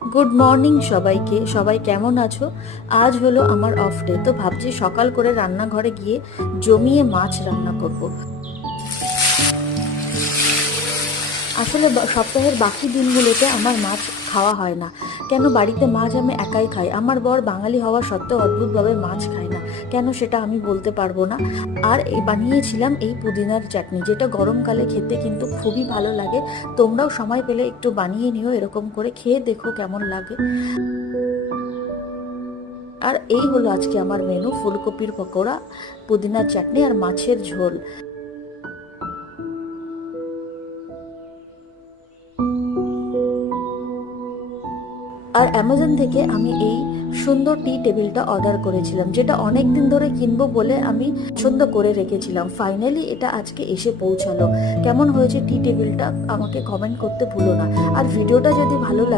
Good morning সবাইকে। সবাই কেমন আছো? আজ হলো আমার অফ ডে, তো ভাবছি সকাল করে রান্নাঘরে গিয়ে জমিয়ে মাছ রান্না করব। আসলে সপ্তাহের বাকি দিনগুলোতে আমার মাছ খাওয়া হয় না। কেন? বাড়িতে মাছ আমি একাই খাই। আমার বর বাঙালি হওয়া সত্ত্বেও অদ্ভুতভাবে মাছ খায় না। কেন সেটা আমি বলতে পারবো না। আর বানিয়েছিলাম এই পুদিনার চাটনি, যেটা গরমকালে খেতে কিন্তু খুবই ভালো লাগে। তোমরাও সময় পেলে একটু বানিয়ে নিও, এরকম করে খেয়ে দেখো কেমন লাগে। আর এই হলো আজকে আমার মেনু: ফুলকপির পকোড়া, পুদিনার চাটনি আর মাছের ঝোল। আর অ্যামাজন থেকে আমি এই সুন্দর টি টেবিলটা অর্ডার করেছিলাম, যেটা অনেক দিন ধরে কিনবো বলে আমি পছন্দ করে রেখেছিলাম। ফাইনালি এটা আজকে এসে পৌঁছালো। কেমন হয়েছে টি টেবিলটা আমাকে কমেন্ট করতে ভুলো না। আর ভিডিওটা যদি ভালো লাগে